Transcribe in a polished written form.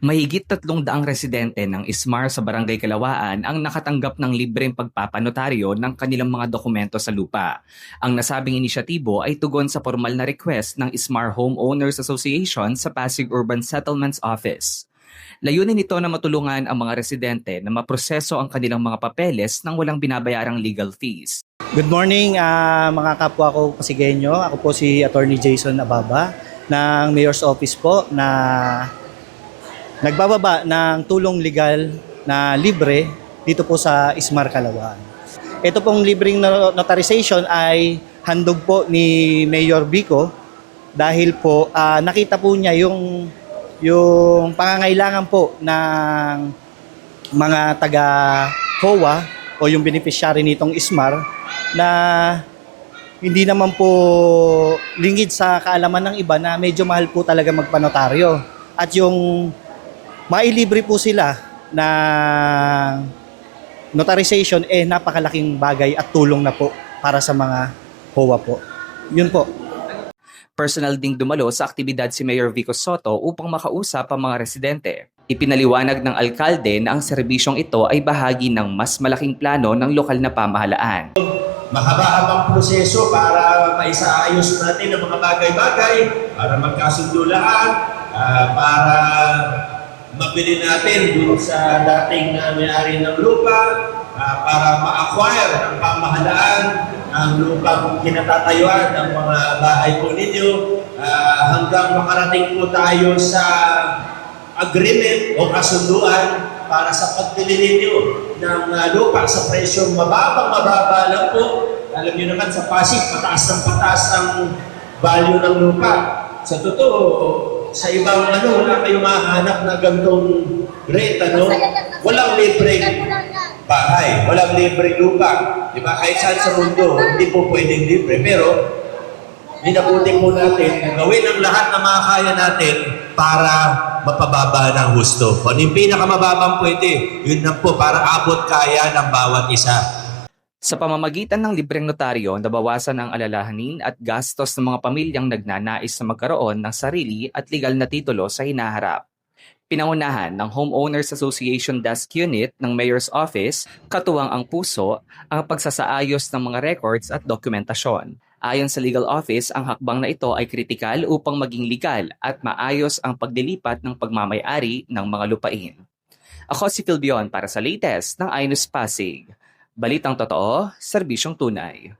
Mahigit 300 residente ng Ismar sa Barangay Kalawaan ang nakatanggap ng libreng pagpapanotaryo ng kanilang mga dokumento sa lupa. Ang nasabing inisyatibo ay tugon sa formal na request ng Ismar Homeowners Association sa Pasig Urban Settlements Office. Layunin nito na matulungan ang mga residente na maproseso ang kanilang mga papeles nang walang binabayarang legal fees. Good morning mga kapwa ko Pasigenyo. Ako po si Attorney Jason Ababa ng Mayor's Office po na nagbababa ng tulong legal na libre dito po sa Ismar Calawaan. Ito pong libreng notarization ay handog po ni Mayor Vico dahil po nakita po niya yung pangangailangan po ng mga taga HOA o yung beneficiary nitong Ismar na hindi naman po lingid sa kaalaman ng iba na medyo mahal po talaga magpanotaryo. At yung mailibre po sila na notarization napakalaking bagay at tulong na po para sa mga HOA po. Yun po. Personal ding dumalo sa aktibidad si Mayor Vico Soto upang makausap ang mga residente. Ipinaliwanag ng alkalde na ang serbisyong ito ay bahagi ng mas malaking plano ng lokal na pamahalaan. Mahaba-habang proseso para maisaayos natin ang mga bagay-bagay, para magkasundo lahat, para mabili natin dun sa dating may-ari ng lupa, para ma-acquire ng pamahalaan ang lupang kinatatayuan ng mga bahay po ninyo, hanggang makarating po tayo sa agreement o kasunduan para sa pagbili ninyo ng lupa sa presyong mababa lang po. Alam niyo naman sa Pasig, pataas ng pataas ang value ng lupa. Sa totoo, sa ibang wala kayong mahanap na gantong rate, walang libreng bahay, walang libreng lupa. Diba? Kahit saan sa mundo, hindi po pwedeng libre. Pero, minabuti po natin na gawin ang lahat na makakaya natin para mapababa ng husto. Kung yung pinakamababang pwede, yun lang po para abot kaya ng bawat isa. Sa pamamagitan ng libreng notaryo, nabawasan ang alalahanin at gastos ng mga pamilyang nagnanais na magkaroon ng sarili at legal na titulo sa hinaharap. Pinangunahan ng Homeowners Association Desk Unit ng Mayor's Office, katuwang ang puso, ang pagsasaayos ng mga records at dokumentasyon. Ayon sa Legal Office, ang hakbang na ito ay kritikal upang maging legal at maayos ang pagdilipat ng pagmamay-ari ng mga lupain. Ako si Phil Bion para sa latest ng iNews Pasig. Balitang totoo, serbisyong tunay.